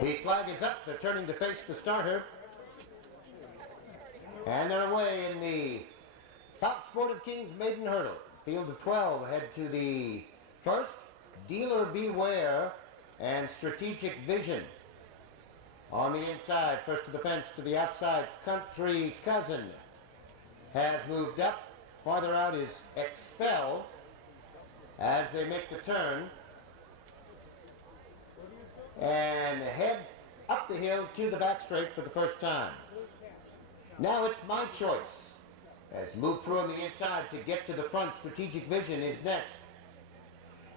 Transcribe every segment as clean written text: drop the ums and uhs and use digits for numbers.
The flag is up. They're turning to face the starter. And they're away in the Fout Sportive Kings Maiden Hurdle. Field of 12 head to the first. Dealer Beware and Strategic Vision. On the inside, first to the fence, to the outside, Country Cousin has moved up. Farther out is Expel as they make the turn and head up the hill to the back straight for the first time. Now it's My Choice. As moved through on the inside to get to the front, Strategic Vision is next.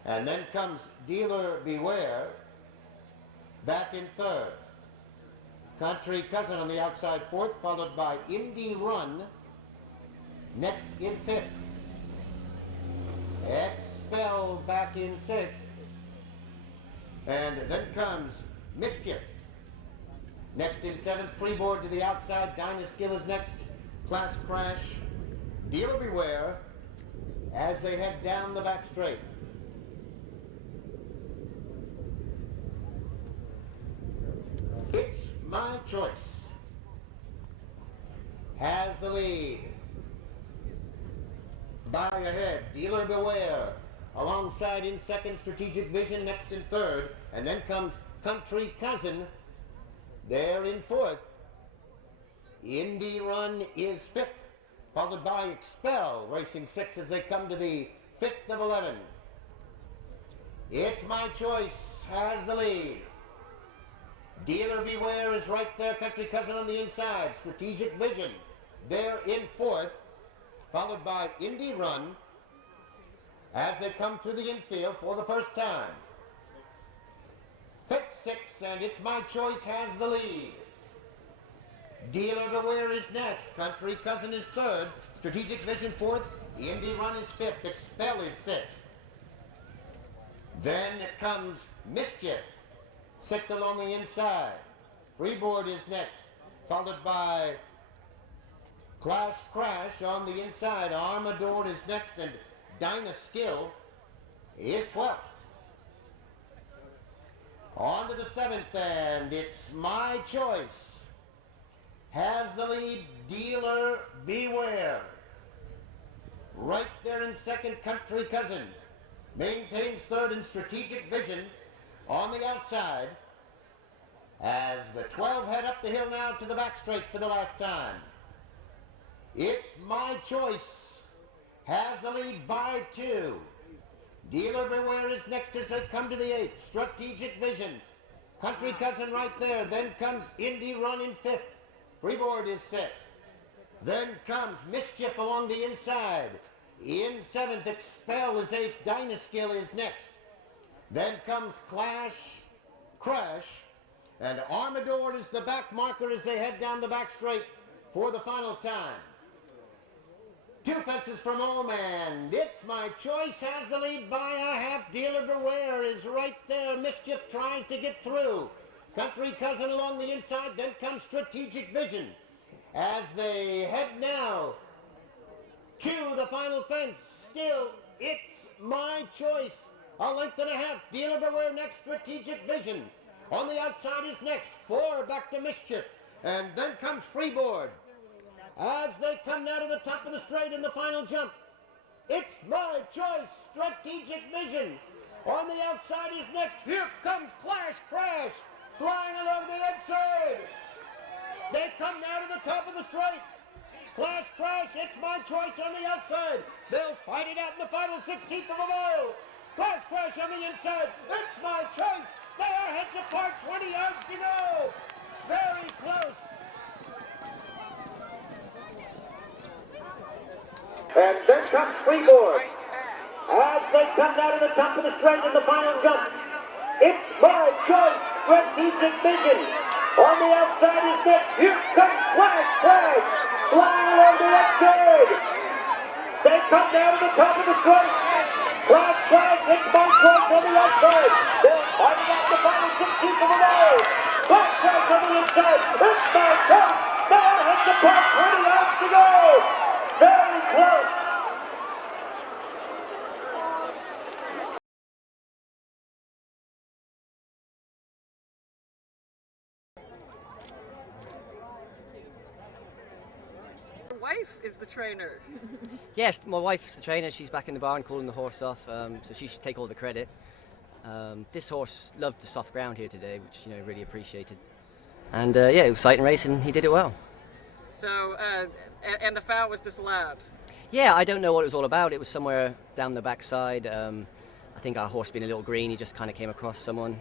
And then comes Dealer Beware back in third. Country Cousin on the outside fourth, followed by Indy Run next in fifth. Expel back in sixth. And then comes Mischief. Next in seventh, Freeboard to the outside. Dynaskill is next. Class Crash. Dealer Beware as they head down the back straight. It's My Choice has the lead. By ahead, Dealer Beware. Alongside in second, Strategic Vision next in third. And then comes Country Cousin there in fourth. Indy Run is fifth, followed by Expel, racing sixth as they come to the fifth of 11. It's My Choice has the lead. Dealer Beware is right there. Country Cousin on the inside. Strategic Vision there in fourth, followed by Indy Run as they come through the infield for the first time. Fifth, sixth, and It's My Choice has the lead. Dealer Beware is next. Country Cousin is third. Strategic Vision fourth. Indy Run is fifth. Expel is sixth. Then comes Mischief, sixth along the inside. Freeboard is next, followed by Class Crash on the inside. Armador is next, and Dynaskill is 12th. On to the seventh, and It's My Choice has the lead. Dealer Beware. Right there in second, Country Cousin maintains third, and Strategic Vision on the outside as the 12 head up the hill now to the back straight for the last time. It's My Choice has the lead by 2. Dealer Beware is next as they come to the 8th. Strategic Vision. Country Cousin right there. Then comes Indy Run in 5th. Freeboard is 6th. Then comes Mischief along the inside. In 7th, Expel is 8th. Dynaskill is next. Then comes Crash. And Armador is the back marker as they head down the back straight for the final time. 2 fences from home, and It's My Choice has the lead by a half. Dealer Beware is right there. Mischief tries to get through. Country Cousin along the inside, then comes Strategic Vision as they head now to the final fence. Still, It's My Choice. A length and a half. Dealer Beware next. Strategic Vision. On the outside is next. 4 back to Mischief. And then comes Freeboard as they come now to the top of the straight in the final jump. It's My Choice. Strategic Vision. On the outside is next. Here comes Clash Crash flying along the outside. They come now to the top of the straight. Clash Crash, It's My Choice on the outside. They'll fight it out in the final 16th of a mile. Clash Crash on the inside. It's My Choice. They are heads apart, 20 yards to go. Very close. And then comes Freeboard as they come down to the top of the straight in the final jump. It's My Choice. Strategic Vision. On the outside is next. Here comes Clash flying along the outside. They come down to the top of the straight. Clash, It's My Choice on the outside. They'll fight it out the final 16th of the mile. Clash on the inside. It's My Choice. They are heads apart, 20 yards to go. Very close. is the trainer. Yes, my wife's the trainer. She's back in the barn calling the horse off, so she should take all the credit. This horse loved the soft ground here today, which really appreciated. And yeah, it was exciting race, and he did it well. So, and the foul was disallowed. Yeah, I don't know what it was all about. It was somewhere down the backside. I think our horse being a little green, he just kind of came across someone.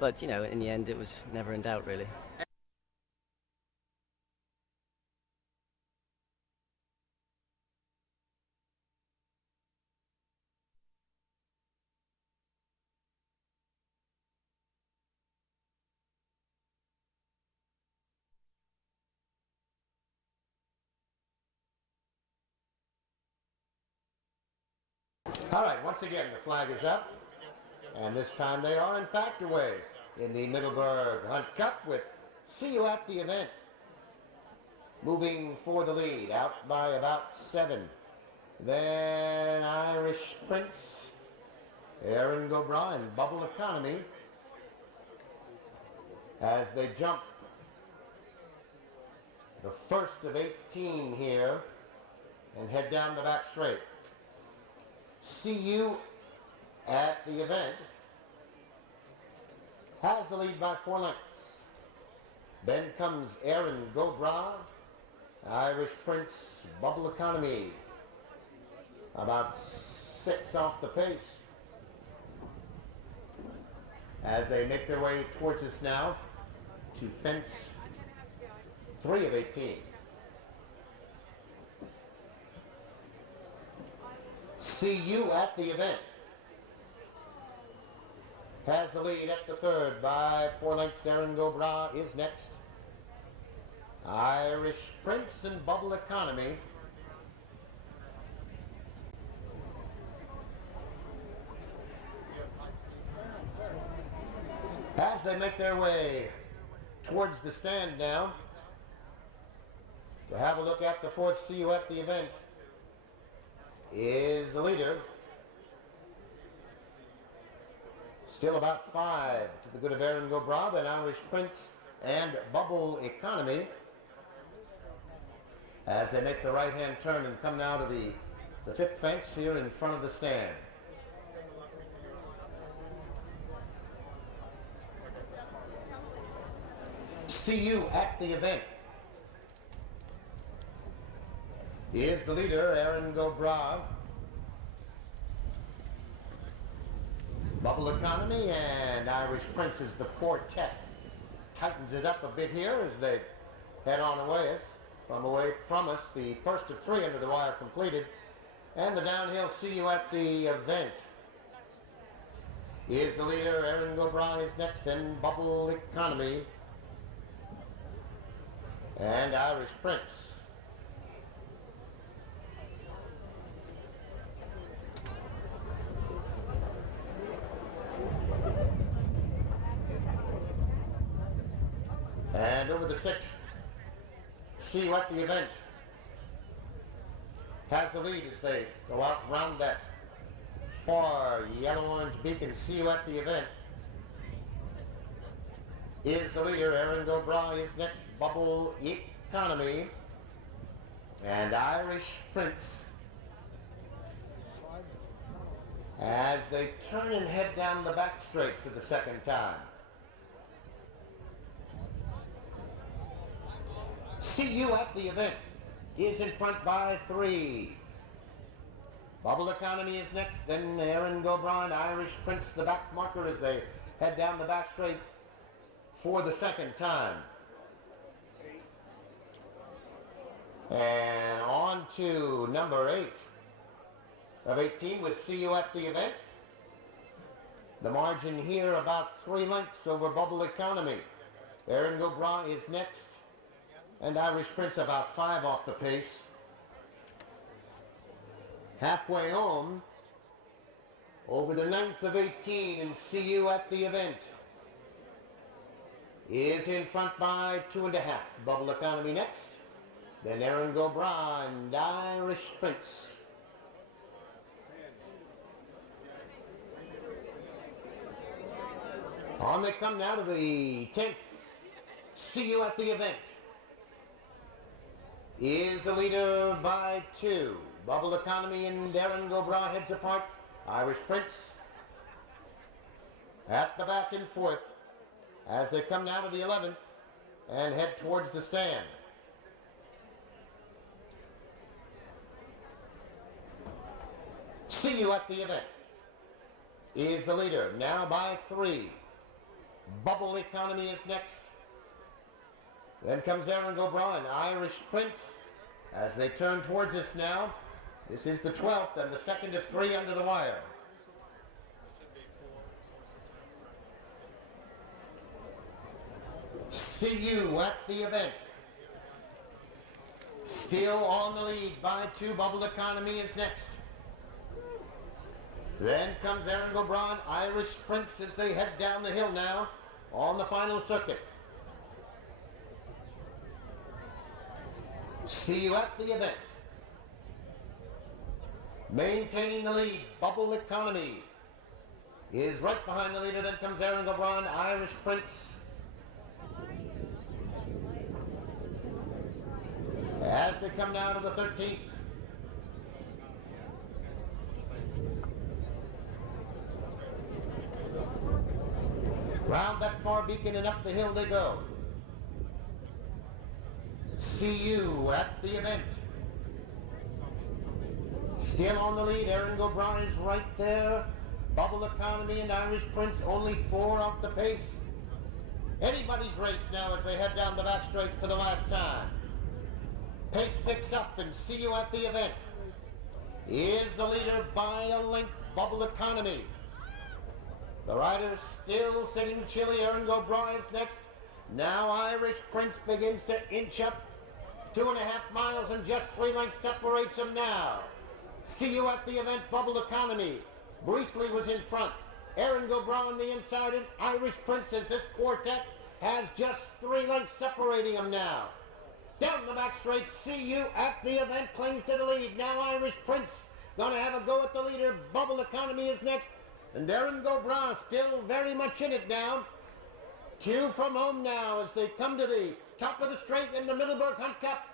But in the end, it was never in doubt, really. All right, once again, the flag is up. And this time they are, in fact, away in the Middleburg Hunt Cup with See You at the Event. Moving for the lead, out by about 7. Then Irish Prince, Aaron Gobra, and Bubble Economy as they jump the first of 18 here and head down the back straight. See You at the Event has the lead by 4 lengths. Then comes Aaron Gobra, Irish Prince, Bubble Economy, about 6 off the pace as they make their way towards us now to fence 3 of 18. See You at the Event has the lead at the third by 4 lengths. Aaron Gobra is next. Irish Prince and Bubble Economy as they make their way towards the stand now to have a look at the fourth. See You at the Event is the leader. Still about 5 to the good of Aaron Gobra, then Irish Prince and Bubble Economy as they make the right-hand turn and come now to the fifth fence here in front of the stand. See You at the Event is the leader, Aaron Gobra. Bubble Economy and Irish Prince is the quartet. Tightens it up a bit here as they head on away from us. The first of 3 under the wire completed. And the downhill See You at the Event is the leader. Aaron Gobra is next, then Bubble Economy and Irish Prince. And over the 6th, See You at the Event has the lead as they go out round that far yellow-orange beacon. See You at the Event is the leader. Aaron Gobra is next. Bubble Economy and Irish Prince as they turn and head down the back straight for the second time. See You at the Event is in front by 3. Bubble Economy is next, then Aaron Gobra and Irish Prince, the back marker, as they head down the back straight for the second time. And on to number 8 of 18 with See You at the Event. The margin here about 3 lengths over Bubble Economy. Aaron Gobra is next, and Irish Prince about 5 off the pace. Halfway home, over the 9th of 18, and See You at the Event is in front by 2.5. Bubble Economy next, then Aaron Gobra and Irish Prince. On they come now to the 10th. See You at the Event is the leader by 2. Bubble Economy and Darren Gobra heads apart. Irish Prince at the back in 4th as they come now to the 11th and head towards the stand. See You at the Event is the leader, now by 3. Bubble Economy is next. Then comes Aaron Gobra and Irish Prince as they turn towards us now. This is the 12th and the second of 3 under the wire. See You at the Event. Still on the lead by 2. Bubble Economy is next. Then comes Aaron Gobra and Irish Prince as they head down the hill now on the final circuit. See You at the Event. Maintaining the lead, Bubble Economy is right behind the leader. Then comes Aaron Gobra and Irish Prince. As they come down to the 13th. Round that far beacon and up the hill they go. See You at the Event. Still on the lead, Aaron Gobra is right there. Bubble Economy and Irish Prince only 4 off the pace. Anybody's race now as they head down the back straight for the last time. Pace picks up and See You at the Event is the leader by a length. Bubble Economy. The rider's still sitting chilly. Aaron Gobra is next. Now Irish Prince begins to inch up. 2.5 miles and just 3 lengths separates him now. See You at the Event, Bubble Economy briefly was in front. Aaron Gobra on the inside and Irish Prince as this quartet has just 3 lengths separating them now. Down the back straight, See You at the Event clings to the lead. Now Irish Prince gonna have a go at the leader. Bubble Economy is next. And Aaron Gobra still very much in it now. 2 from home now as they come to the top of the straight in the Middleburg Hunt Cup.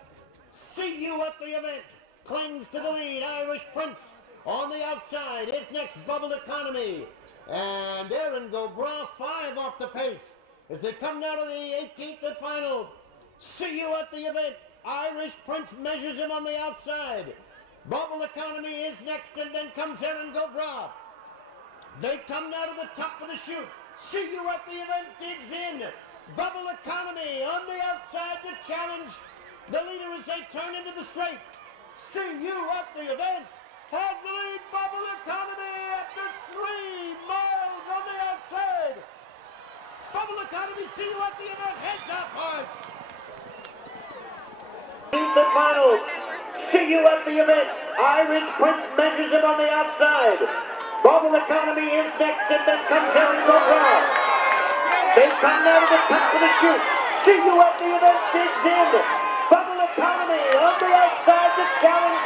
See You at the Event clings to the lead. Irish Prince on the outside is next. Bubble Economy. And Aaron Gobra 5 off the pace as they come down to the 18th and final. See You at the Event. Irish Prince measures him on the outside. Bubble Economy is next, and then comes Aaron Gobra. They come now to the top of the chute. See You at the Event digs in. Bubble Economy on the outside to challenge the leader as they turn into the straight. See You at the Event has the lead. Bubble Economy after 3 miles on the outside. Bubble Economy, See You at the Event, heads up hard. The final. See You at the Event. Irish Prince measures him on the outside. Bubble Economy is next, and then comes Aaron Gobra. They come now to the top of the chute. See You at the Event digs in. Bubble Economy on the outside to challenge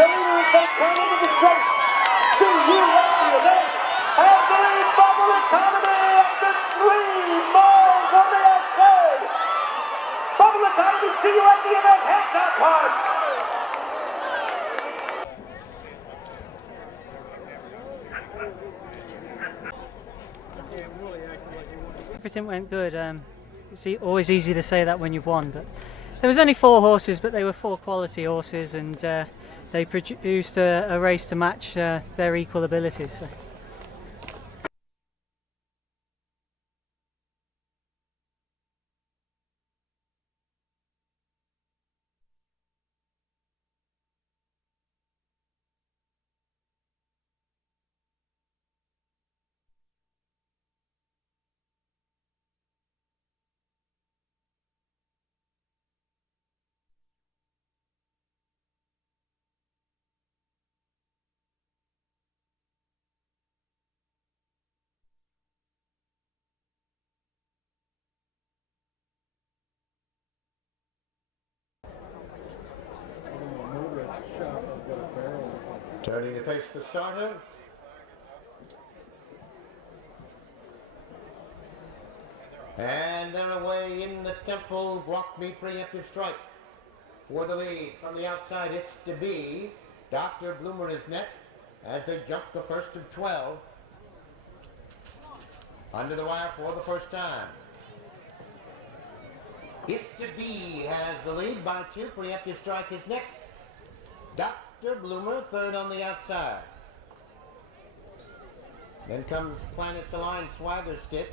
the leader as they turn into the straight. See You at the Event has the lead. Bubble Economy after 3 miles on the outside. Bubble Economy, See You at the Event, heads up hard. Everything went good. It's always easy to say that when you've won, but there was only 4 horses, but they were 4 quality horses, and they produced a race to match their equal abilities. So. Turning to face the starter. And they're away in the Temple Gwathmey preemptive strike. For the lead from the outside is to be. Dr. Bloomer is next as they jump the first of 12. Under the wire for the first time. Is to be has the lead by 2. Preemptive Strike is next. Dr. Bloomer third on the outside. Then comes Planets Align. Swagger Stick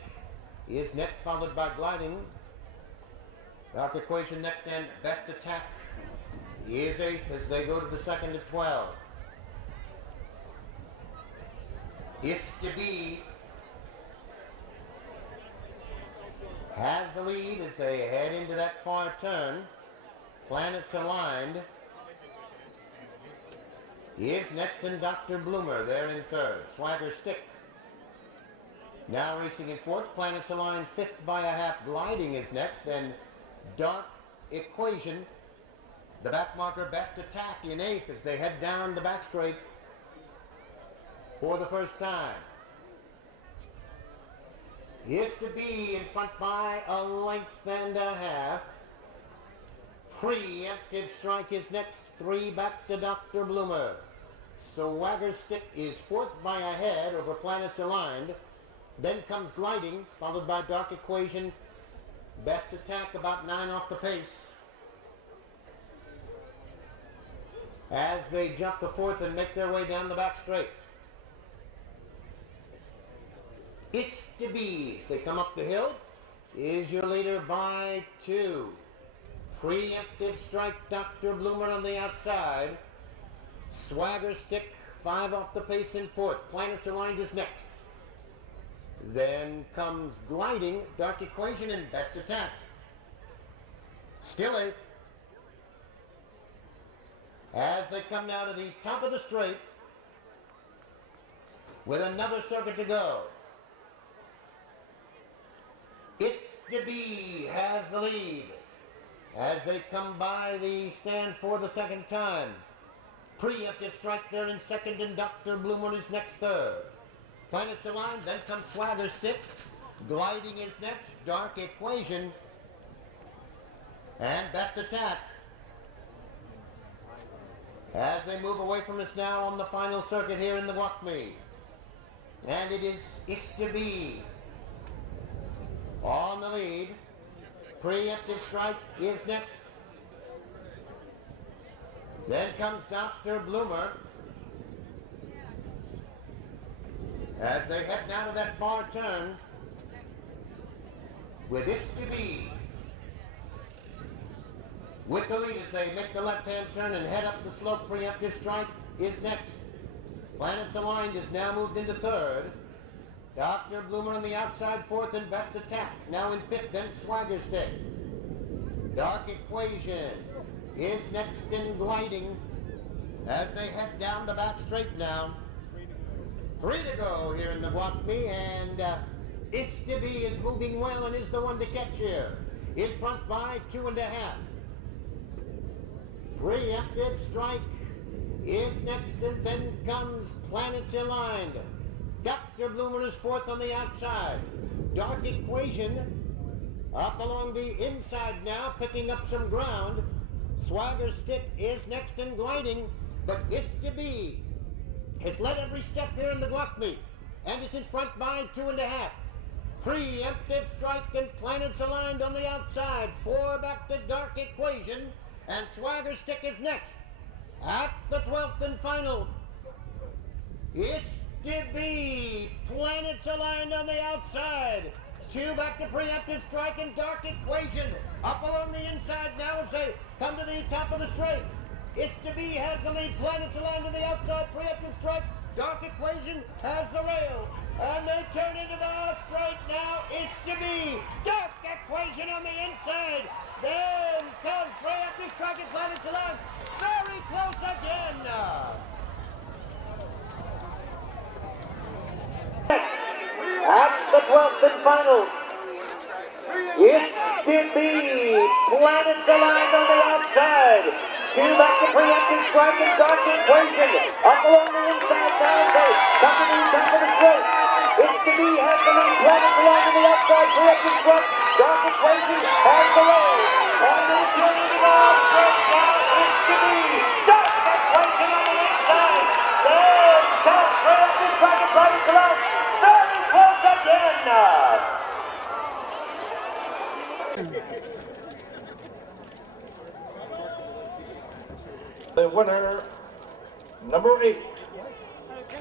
is next, followed by Gliding. Dark Equation next, and Best Attack is 8th as they go to the second of 12. Is to be has the lead as they head into that far turn. Planets Aligned is next, and Dr. Bloomer there in third. Swagger Stick now racing in fourth. Planets Aligned 5th by a half. Gliding is next, then Dark Equation. The back marker Best Attack in 8th as they head down the back straight for the first time. Is to be in front by a length and a half. Preemptive Strike is next, 3 back to Dr. Bloomer. Swagger Stick is 4th by a head over Planets Aligned. Then comes Gliding, followed by Dark Equation. Best Attack about 9 off the pace. As they jump the 4th and make their way down the back straight. Is to be, as they come up the hill, is your leader by 2. Preemptive Strike, Dr. Bloomer on the outside. Swagger Stick, 5 off the pace in 4th. Planets Aligned is next. Then comes Gliding, Dark Equation, and Best Attack. Still 8th. As they come now to the top of the straight with another circuit to go. Is to be has the lead as they come by the stand for the second time. Preemptive Strike there in second, and Dr. Bloomer is next, third. Planets Aligned, then comes Swagger Stick. Gliding is next, Dark Equation, and Best Attack. As they move away from us now on the final circuit here in the Gwathmey. And it is to be on the lead. Preemptive Strike is next. Then comes Dr. Bloomer as they head down to that far turn with Is to be with the lead as they make the left-hand turn and head up the slope. Preemptive Strike is next. Planets Aligned is now moved into third. Dr. Bloomer on the outside, 4th, and Best Attack now in 5th, then Swagger Stick. Dark Equation is next in Gliding as they head down the back straight now. 3 to go here in the Gwathmey, and Is to be is moving well and is the one to catch here. In front by 2.5. Preemptive Strike is next, and then comes Planets Aligned. Dr. Bloomer is 4th on the outside. Dark Equation up along the inside now, picking up some ground. Swagger Stick is next in Gliding, but Is to be has led every step here in the Gwathmey and is in front by 2.5. Preemptive Strike and Planets Aligned on the outside. 4 back to Dark Equation, and Swagger Stick is next. At the 12th and final, Is to be Planets Aligned on the outside. 2 back to Preemptive Strike and Dark Equation up along the inside now as they come to the top of the straight. Is to be has the lead. Planets Aligned on the outside. Preemptive Strike. Dark Equation has the rail. And they turn into the straight now. Is to be Dark Equation on the inside. Then comes Preemptive Strike and Planets Aligned. Very close again. At the 12th and final, Is to be Planets Aligned on the outside. 2 back to Preemptive Strike and Dark Equation up along the inside boundary. Come to the top of the straight. Is to be has the lead. Planets Aligned on the outside. Preemptive Strike. Dark Equation has the roll. And they're turning it off. The winner, number 8,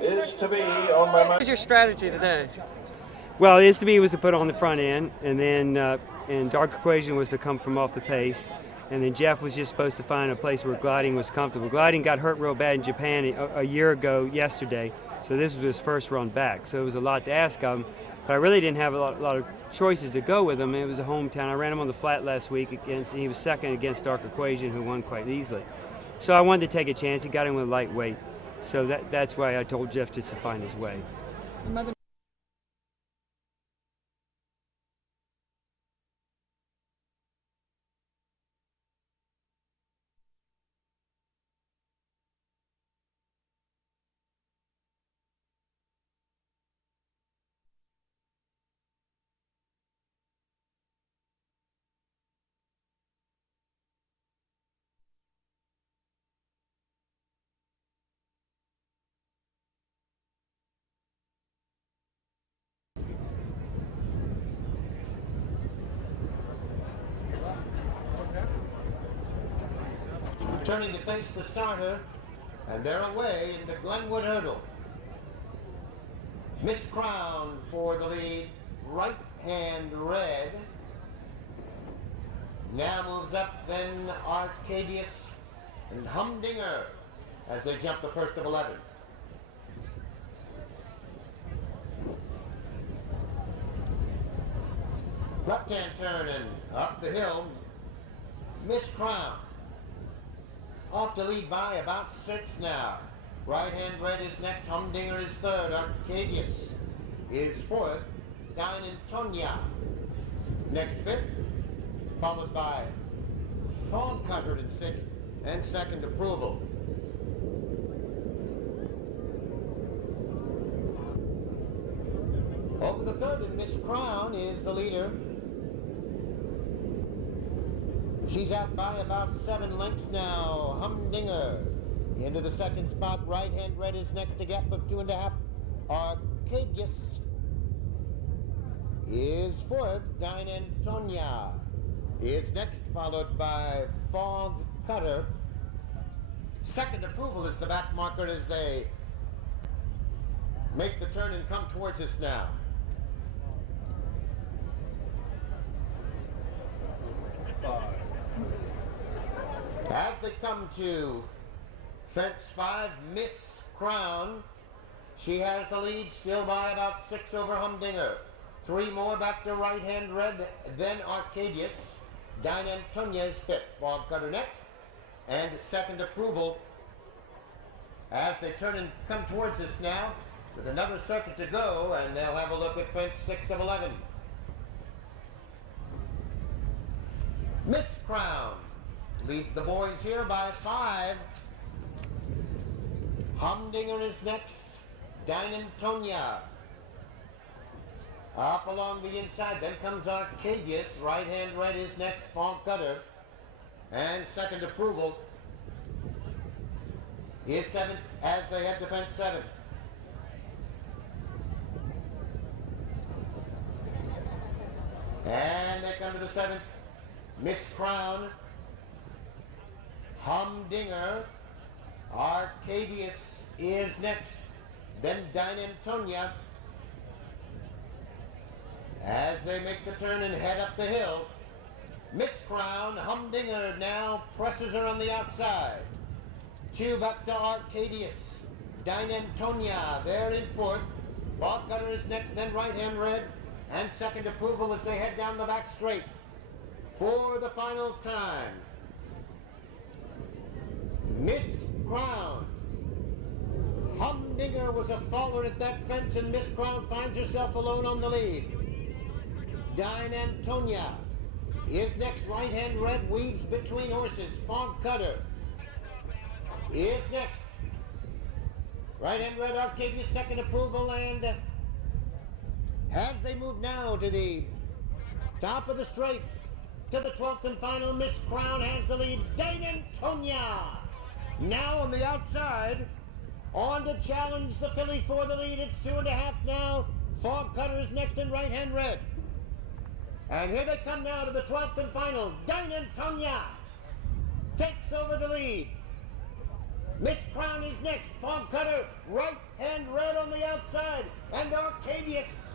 is to be on my mind. What was your strategy today? Well, it is to be was to put on the front end, and then and Dark Equation was to come from off the pace, and then Jeff was just supposed to find a place where gliding was comfortable. Gliding got hurt real bad in Japan a year ago yesterday, so this was his first run back. So it was a lot to ask of him, but I really didn't have a lot of choices to go with him. It was a hometown. I ran him on the flat last week against, and he was second against Dark Equation, who won quite easily. So I wanted to take a chance. He got him with lightweight, so that's why I told Jeff just to find his way. Turning to face the starter, and they're away in the Glenwood hurdle. Miss Crown for the lead, right hand red. Now moves up, then Arcadius and Humdinger as they jump the first of 11. Left-hand turn and up the hill, Miss Crown. Off to lead by about 6 now. Right-hand red is next, Humdinger is third, Arcadius is fourth, down in Tonya. Next fifth, followed by Foxhunters in sixth, and second Approval. Over the third, and Miss Crown is the leader. She's out by about 7 lengths now. Humdinger into the second spot. Right-hand red is next, a gap of 2.5. Arcadius is fourth. Dine Antonia is next, followed by Fog Cutter. Second Approval is the back marker as they make the turn and come towards us now. As they come to fence 5, Miss Crown, she has the lead still by about 6 over Humdinger. 3 more back to right-hand red, then Arcadius. Dine Antonia is fifth. Fog Cutter next, and second Approval as they turn and come towards us now with another circuit to go, and they'll have a look at fence 6 of 11. Miss Crown leads the boys here by 5. Humdinger is next. Dine Antonia up along the inside. Then comes Arcadius. Right-hand red is next. Fog Cutter. And second Approval is 7th as they head to fence 7. And they come to the 7th. Miss Crown, Humdinger, Arcadius is next, then Dine Antonia as they make the turn and head up the hill. Miss Crown, Humdinger now presses her on the outside. 2 back to Arcadius. Dine Antonia, they're in fourth. Fog Cutter is next, then right-hand red, and second Approval as they head down the back straight. For the final time, Miss Crown. Humdinger was a faller at that fence, and Miss Crown finds herself alone on the lead. Dine Antonia is next. Right-hand red weaves between horses. Fog Cutter is next. Right-hand red, Arcadius, second Approval, and as they move now to the top of the straight, to the 12th and final, Miss Crown has the lead. Dine Antonia now on the outside, on to challenge the filly for the lead. It's 2.5 now. Fog Cutter is next in right-hand red. And here they come now to the 12th and final. Dine Antonia takes over the lead. Miss Crown is next. Fog Cutter, right hand red on the outside. And Arcadius.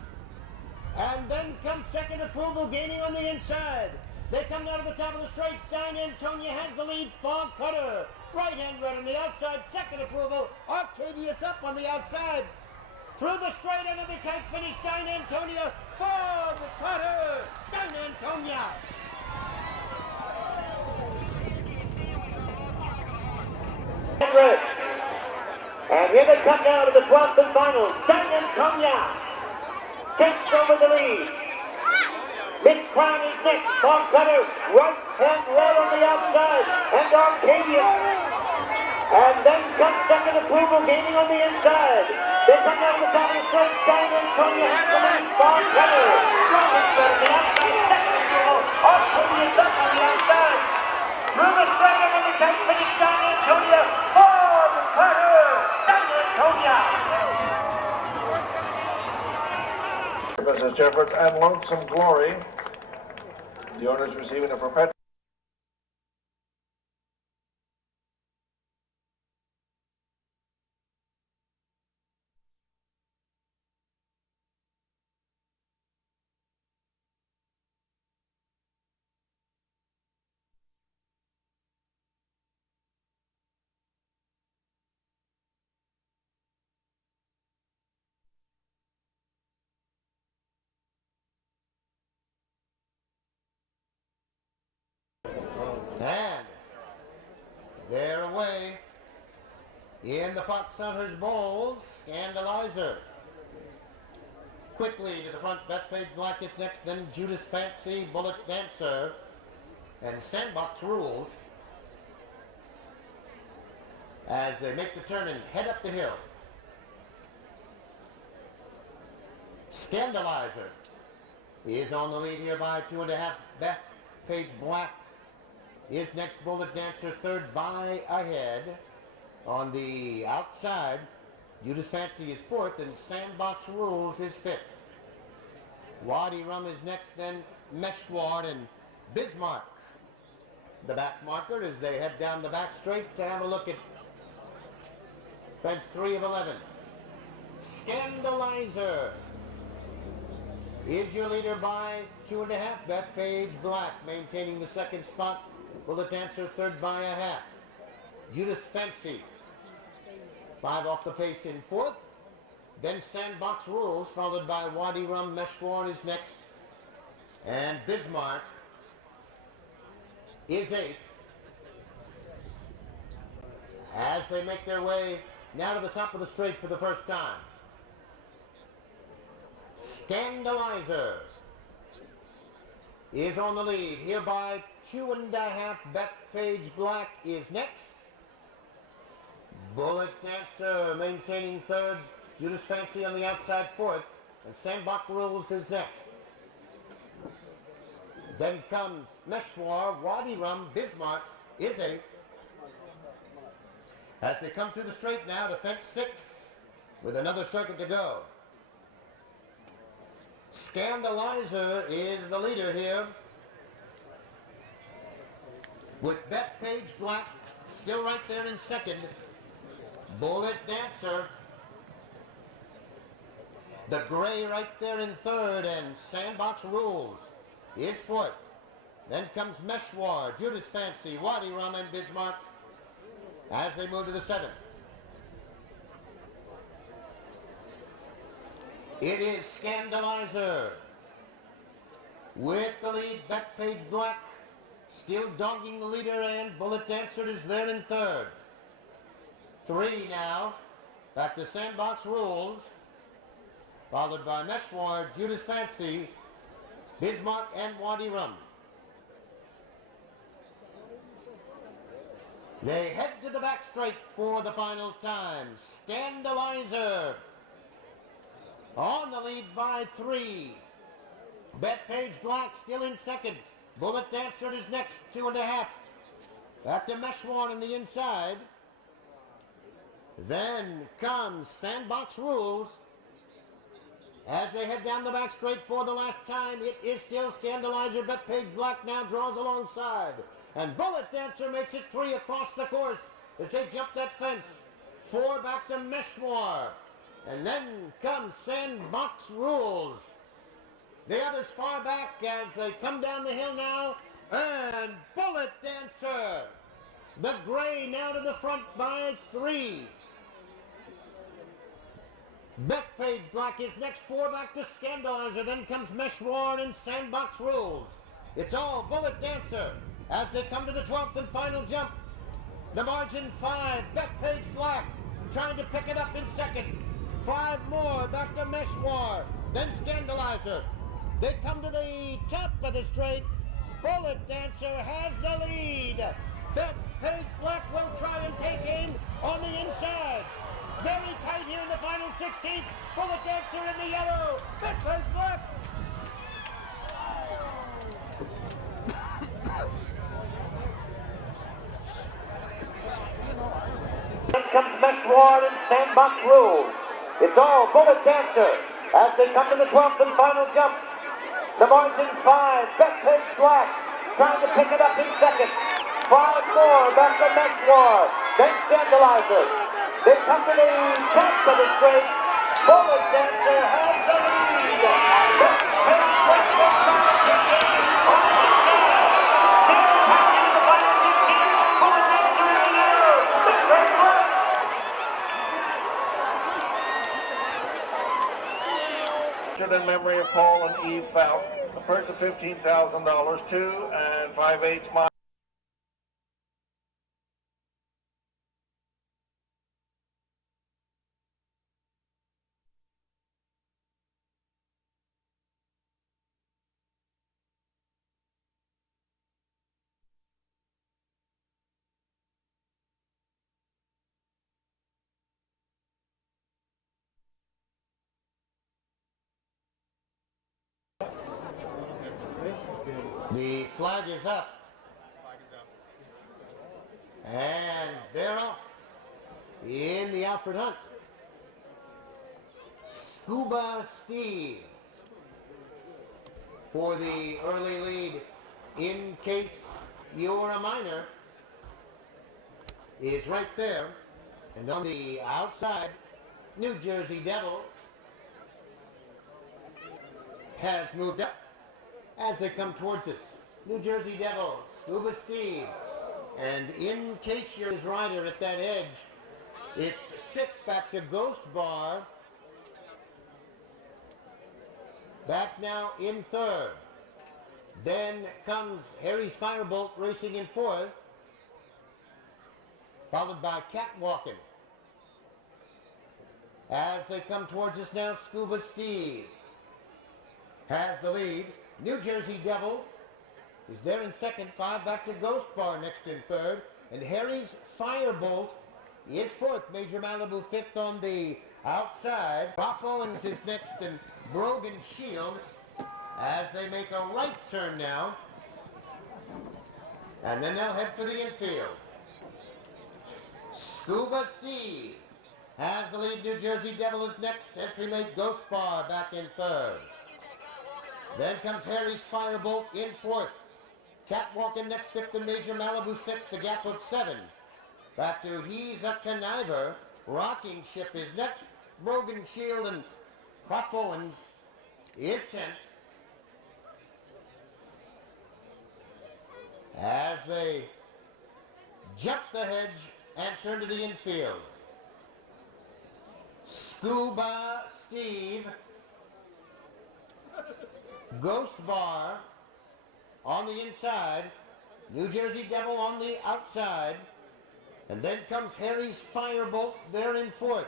And then comes Second Approval gaining on the inside. They come down to the top of the straight. Dine Antonia has the lead. Fog Cutter, right hand red on the outside. Second Approval. Arcadius up on the outside. Through the straight, another tight finish. Dine Antonia. Fog Cutter. Dine Antonia. And here they come now to the 12th and final. Dine Antonia takes over the lead. Miss Crown is next. Fog Cutter, right hand red on the outside. And Arcadius. And then comes Second Approval gaining on the inside. They come down to the top of the straight. Dine Antonia has the lead. Fog Cutter, right hand red on the outside. Second Approval. Arcadius up on the outside. Through the straight, another tight finish. Dine Antonia. Fog Cutter. Dine Antonia. Mrs. Jeffords and Lonesome Glory. The owners receiving a perpetual. And they're away in the Foxhunters bowls. Scandalizer. Quickly to the front, Bethpage Black is next, then Judas Fancy, Bullet Dancer, and Sandbox Rules as they make the turn and head up the hill. Scandalizer is on the lead here by 2.5. Bethpage Black is next. Bullet Dancer third by ahead. On the outside, Judas Fancy is fourth, and Sandbox Rules is fifth. Wadi Rum is next, then Meshward and Bismarck. The back marker as they head down the back straight to have a look at fence 3 of 11. Scandalizer is your leader by 2.5. Bethpage Black maintaining the second spot. Bullet Dancer third by a half. Judas Fancy 5 off the pace in fourth. Then Sandbox Rules, followed by Wadi Rum. Meshwar is next. And Bismarck is eighth. As they make their way now to the top of the straight for the first time. Scandalizer is on the lead here by 2.5. Bethpage Black is next. Bullet Dancer maintaining third. Judas Fancy on the outside fourth. And Sandbox Rules is next. Then comes Meshwar. Wadi Rum. Bismarck is eighth. As they come through the straight now to fence 6 with another circuit to go. Scandalizer is the leader here, with Bethpage Black still right there in second. Bullet Dancer, the gray right there in third, and Sandbox Rules is fourth. Then comes Meshwar, Judas Fancy, Wadi Rum, and Bismarck as they move to the 7th. It is Scandalizer with the lead. Bethpage Black still dogging the leader, and Bullet Dancer is there in third. 3 now. Back to Sandbox Rules, followed by Meshwar, Judas Fancy, Bismarck, and Wadi Rum. They head to the back straight for the final time. Scandalizer on the lead by 3. Bethpage Black still in second. Bullet Dancer is next, 2.5. Back to Meshwar on the inside. Then comes Sandbox Rules. As they head down the back straight for the last time, it is still Scandalizer. Bethpage Black now draws alongside. And Bullet Dancer makes it 3 across the course as they jump that fence. 4 back to Meshmoir. And then comes Sandbox Rules. The others far back as they come down the hill now. And Bullet Dancer. The gray now to the front by 3. Bethpage Black is next, 4 back to Scandalizer. Then comes Meshmoir and Sandbox Rules. It's all Bullet Dancer as they come to the 12th and final jump. The margin 5, Bethpage Black trying to pick it up in second. 5 more back to Meshmoir, then Scandalizer. They come to the top of the straight. Bullet Dancer has the lead. Bethpage Black will try and take aim on the inside. Very tight here in the final 16th. Bullet Dancer in the yellow. Bethpage Black. Then comes Meshmoir and Sandbox Rules. It's all Bullet Dancer as they come to the 12th and final jump. The margin 5, Bethpage Black trying to pick it up in second. 5 more back to Meshmoir, then Scandalizer. They come to the top of the straight. Bullet Dancer has the lead. Bethpage Black will try to take it on the inside. Still passing the final 15. Bullet Dancer in the air. Bethpage Black. In memory of Paul and Eve Fout, a purse of $15,000, 2 5/8 miles. The flag is up. And they're off in the Alfred Hunt. Scuba Steve for the early lead. In case you're a minor, is right there. And on the outside, New Jersey Devil has moved up as they come towards us. New Jersey Devil, Scuba Steve, and in case you're his rider at that edge, it's 6 back to Ghost Bar. Back now in 3rd. Then comes Harry's Firebolt racing in 4th, followed by Catwalking. As they come towards us now, Scuba Steve has the lead. New Jersey Devil is there in 2nd, 5 back to Ghost Bar next in 3rd, and Harry's Firebolt is 4th. Major Malibu 5th on the outside. Roth Owens is next, and Brogan Shield as they make a right turn now, and then they'll head for the infield. Scuba Steve has the lead. New Jersey Devil is next. Entry mate Ghost Bar back in 3rd. Then comes Harry's Firebolt in 4th. Catwalking next, 5th, and Major Malibu 6th, a gap of 7. Back to He's a Conniver. Rocking Ship is next. Brogan Shield and Roth Owens is 10th. As they jump the hedge and turn to the infield. Scuba Steve, Ghost Bar on the inside, New Jersey Devil on the outside, and then comes Harry's Firebolt there in 4th.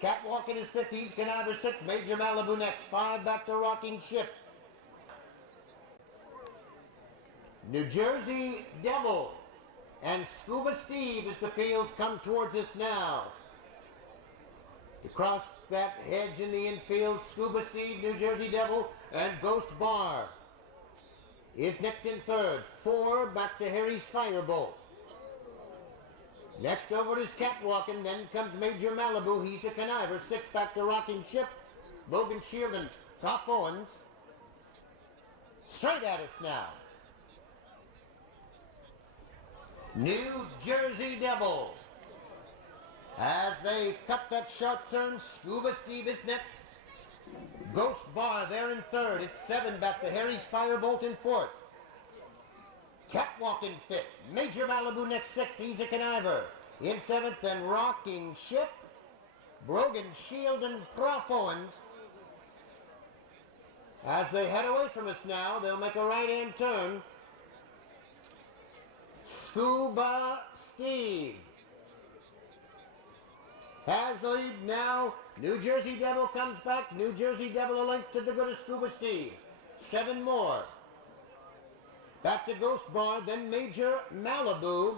Catwalking is 5th, He's Conniver 6th, Major Malibu next, 5 back to Rocking Ship. New Jersey Devil and Scuba Steve as the field come towards us now. Across that hedge in the infield, Scuba Steve, New Jersey Devil, and Ghost Bar is next in 3rd. 4 back to Harry's Firebolt. Next over is Catwalking, then comes Major Malibu, He's a Conniver, 6 back to Rocking Ship. Logan Shield and Top Owens. Straight at us now. New Jersey Devil. As they cut that sharp turn, Scuba Steve is next. Ghost Bar there in third. It's 7 back to Harry's Firebolt in fourth. Catwalk in fifth. Major Malibu next 6. He's a conniver. In seventh, then Rocking Ship, Brogan Shield, and Prof Owens. As they head away from us now, they'll make a right-hand turn. Scuba Steve has the lead now. New Jersey Devil comes back. New Jersey Devil a length to the good of Scuba Steve. 7 more. Back to Ghost Bar, then Major Malibu.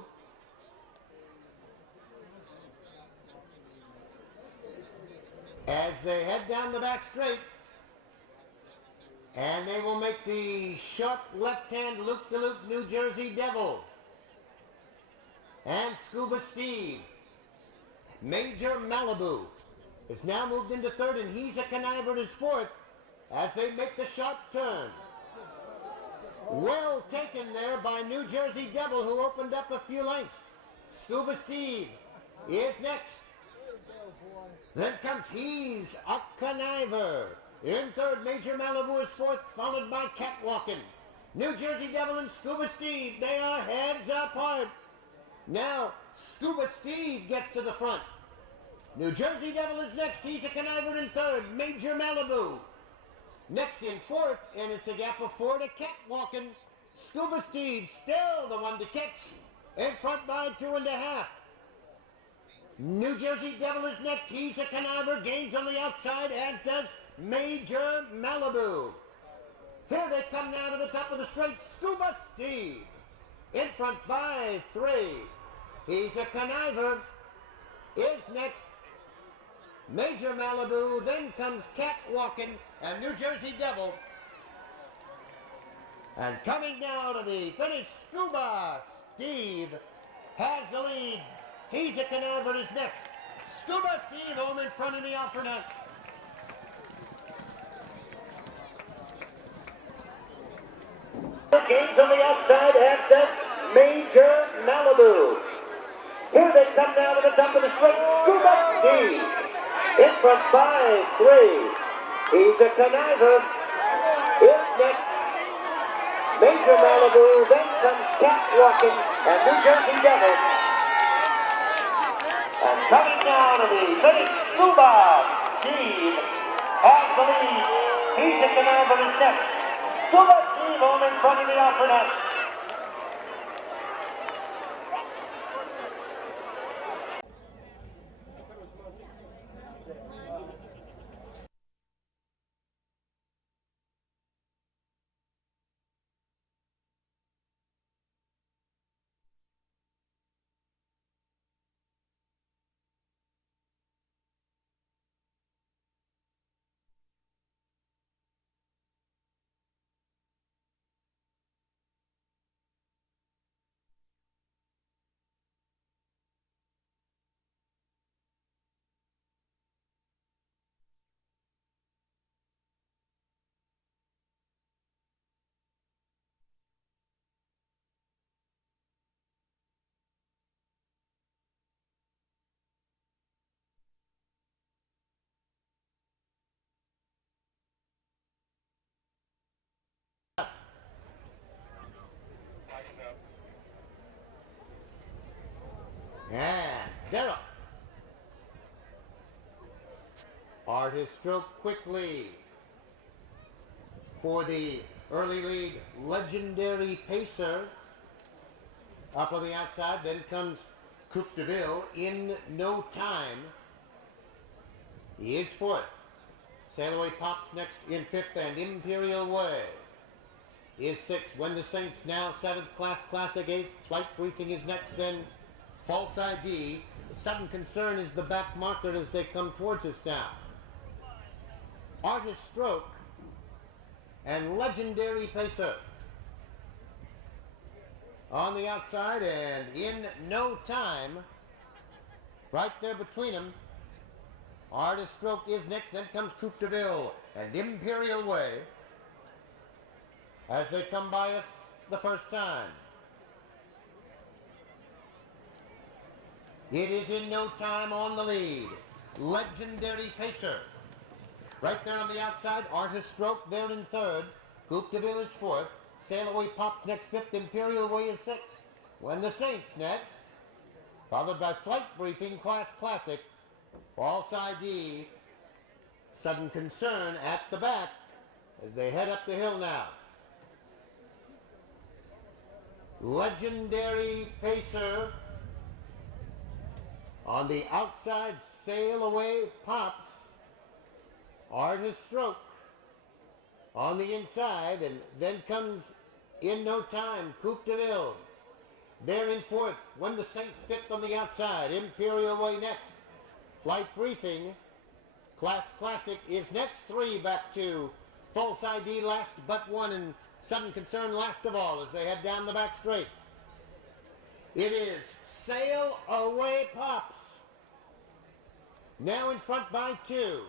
As they head down the back straight, and they will make the sharp left-hand loop-de-loop New Jersey Devil. And Scuba Steve. Major Malibu is now moved into third, and he's a conniver as fourth as they make the sharp turn. Well taken there by New Jersey Devil, who opened up a few lengths. Scuba Steve is next. Then comes He's a Conniver. In third, Major Malibu is fourth, followed by Catwalkin'. New Jersey Devil and Scuba Steve, they are heads apart. Now, Scuba Steve gets to the front. New Jersey Devil is next. He's a conniver in third. Major Malibu next in fourth, and it's a gap of 4 to Catwalkin'. Scuba Steve still the one to catch, in front by 2.5. New Jersey Devil is next. He's a conniver, gains on the outside, as does Major Malibu. Here they come now to the top of the straight. Scuba Steve in front by 3. He's a conniver is next. Major Malibu, then comes Catwalkin' and New Jersey Devil. And coming now to the finish, Scuba Steve has the lead. He's a conniver is next. Scuba Steve home in front of the Alfred. Gains on the outside, and that's Major Malibu. Here they come now to the top of the straight. Scuba Steve in front by 3. He's a conniver. Is next. Major Malibu, then comes Catwalkin' and New Jersey Devil. And coming down to the finish, Scuba Steve has the lead. He's a conniver is next. Scuba Steve home in front of the Alfred. And they're up. Artist stroke quickly for the early lead, Legendary Pacer. Up on the outside, then comes Coupe de Ville in no time. He is fourth. Sailaway Pops next in fifth, and Imperial Way is sixth. When the Saints now 7th class classic 8th. Flight Briefing is next, then False ID. Sudden Concern is the back marker as they come towards us now. Artist Stroke and Legendary Pacer on the outside, and in no time, right there between them, Artist Stroke is next, then comes Coupe de Ville and Imperial Way as they come by us the first time. It is in no time on the lead. Legendary Pacer. Right there on the outside, Artist Stroke there in third. Coupe de Ville is fourth. Sail Away Pops next fifth. Imperial Way is sixth. When the Saints next, followed by Flight Briefing, Class Classic, False ID, Sudden Concern at the back as they head up the hill now. Legendary Pacer on the outside, Sail Away Pops. Artist Stroke on the inside, and then comes in no time Coupe de Ville. They're in fourth. When the Saints fifth on the outside. Imperial Way next. Flight Briefing, Class Classic is next. Three back to False ID last but one, and Sudden Concern last of all as they head down the back straight. It is Sail Away Pops. Now in front by two.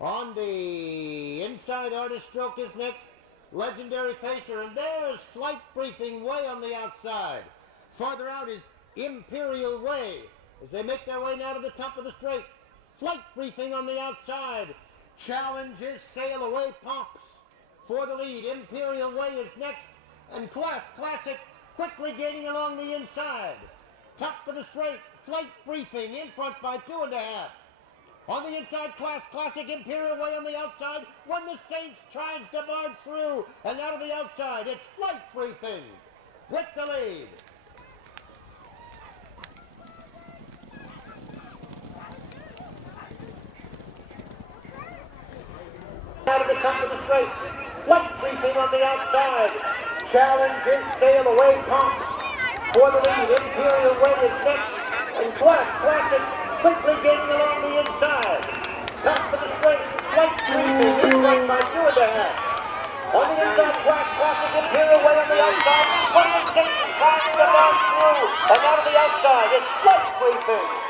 On the inside, Artist Stroke is next. Legendary Pacer, and there's Flight Briefing way on the outside. Farther out is Imperial Way as they make their way now to the top of the straight. Flight Briefing on the outside. Challenge is Sail Away Pops for the lead. Imperial Way is next, and Class Classic quickly gaining along the inside. Top of the straight, Flight Briefing in front by 2.5. On the inside, Class Classic, Imperial Way on the outside. When the Saints tries to barge through, and out of the outside, it's Flight Briefing with the lead. Out of the top of the straight, Flight Briefing on the outside. Challenge is Sail Away Pops for the lead. Imperial Way is next, and Class Classic quickly gaining along the inside. Top of the straight, Flight Briefing in front by 2.5. On the inside, Class Classic, Imperial Way on the outside. When the Saints tries to barge through, and out of the outside, it's Flight Briefing.